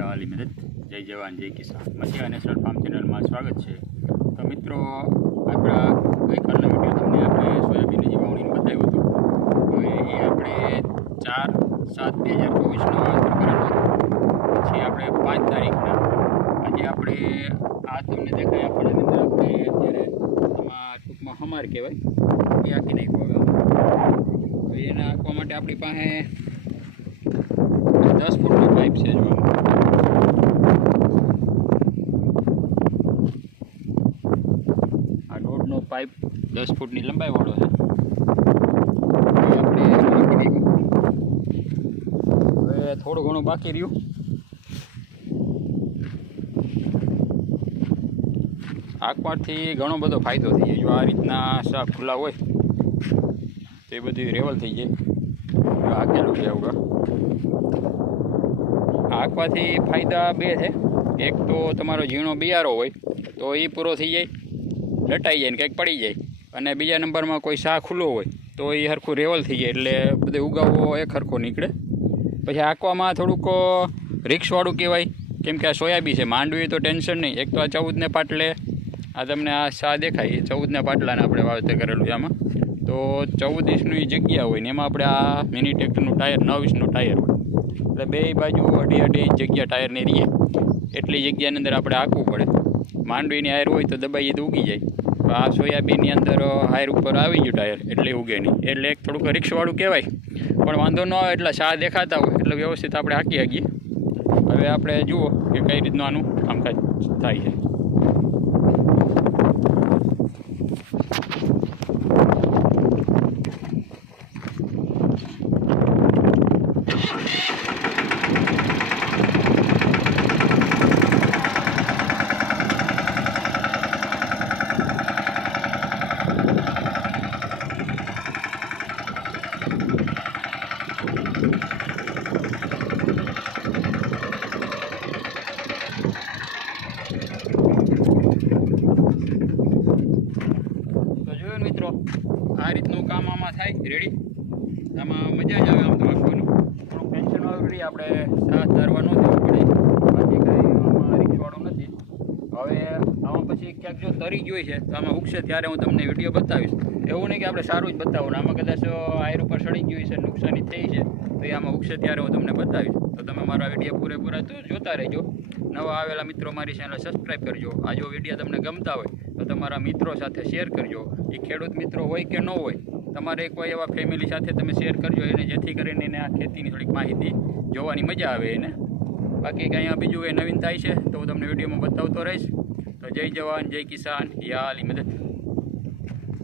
યા વાલી મદદ. જય જવાન, જય કિસાન. મધ્યા નેશનલ ફાર્મ ચેનલમાં સ્વાગત છે. તો મિત્રો, આપણા ગઈકાલના વીડિયો તમને આપણે સોયાબીનની જે વાવણીને બતાવ્યું હતું હવે એ આપણે ચાર સાત બે હજાર ચોવીસનો પછી આપણે પાંચ તારીખના, આજે આપણે આ તમને દેખાય આપણને અંદર આપણે અત્યારે આમાં ટૂંકમાં હમાર કહેવાય, એ આખી હવે એના આપવા માટે આપણી પાસે દસ ફૂટની પાઇપ છે જો આમ. આ દોઢનો પાઇપ. દસ ફૂટની લંબાઈ વાળો છે. આપણે હવે થોડું ઘણું બાકી રહ્યું. આકવાથી ઘણો બધો ફાયદો થઈ જાય. જો આ રીતના શાક ખુલ્લા હોય, તો એ બધું રેવલ થઈ જાય. આકેલું છે આવડે આંકવાથી ફાયદા બે છે. એક તો તમારો ઝીણો બિયારો હોય, તો એ પૂરો થઈ જાય. લટાઈ જાય ને કંઈક પડી જાય. અને બીજા નંબરમાં કોઈ શાહ ખુલ્લો હોય, તો એ હરખું રેવલ થઈ જાય, એટલે બધે ઉગાવવો એક હરખો નીકળે. પછી આંકવામાં થોડુંક રિક્સવાળું કહેવાય, કેમ કે આ સોયાબી છે, માંડવી તો ટેન્શન નહીં. એક તો આ ચૌદને પાટલે, આ તમને આ શા દેખાય, એ ચૌદના પાટલાને આપણે વાવેતર કરેલું આમાં. તો ચૌદ ઇંચની જગ્યા હોય ને, એમાં આપણે આ મિની ટ્રેક્ટરનું ટાયર નવ ઇંચનું ટાયર એટલે બે બાજુ અઢી અઢી ઇંચ જગ્યા ટાયરની રહીએ એટલી જગ્યાની અંદર આપણે આંકવું પડે. માંડવીની આયર હોય તો દબાઈએ તો ઉગી જાય. તો આ સોયાબીનની અંદર હાયર ઉપર આવી ગયું ટાયર, એટલે ઉગે નહીં. એટલે એક થોડુંક રિક્ષવાળું કહેવાય. પણ વાંધો ન આવે એટલે શા દેખાતા હોય, એટલે વ્યવસ્થિત આપણે હાંકી શકીએ હવે આપણે જુઓ કે કઈ રીતનું આનું કામકાજ થાય છે તો જોયું ને મિત્રો આ રીતનું કામ આમાં થાય. રેડી આમાં મજા જ આવે આમ તો આખું થોડું ટેન્શન વાળું આપણે સાથ ધારવા પડે બાકી કાંઈ આમાં રિક્સવાળું નથી હવે આમાં પછી ક્યાંક જો તરી જોઈ છે, તો આમાં ઉગશે ત્યારે હું તમને વીડિયો બતાવીશ. એવું નહીં કે આપણે સારું જ બતાવું, આમાં કદાચ આયર ઉપર સડી ગયું છે નુકસાની થઈ છે, તો એ આમાં ઉગશે ત્યારે હું તમને બતાવીશ. તો તમે મારા વીડિયો પૂરેપૂરા તો જોતા રહેજો. નવા આવેલા મિત્રો મારી ચેનલ સબસ્ક્રાઈબ કરજો. આ જો વીડિયો તમને ગમતા હોય, તો તમારા મિત્રો સાથે શેર કરજો. એ ખેડૂત મિત્રો હોય કે ન હોય, તમારે કોઈ એવા ફેમિલી સાથે તમે શેર કરજો, એને જેથી કરીને એને આ ખેતીની થોડીક માહિતી જોવાની મજા આવે એને. બાકી કંઈ બીજું એ નવીન થાય છે તો હું તમને વિડીયોમાં બતાવતો રહીશ. તો જય જવાન જય કિસાન યા અલી મદદ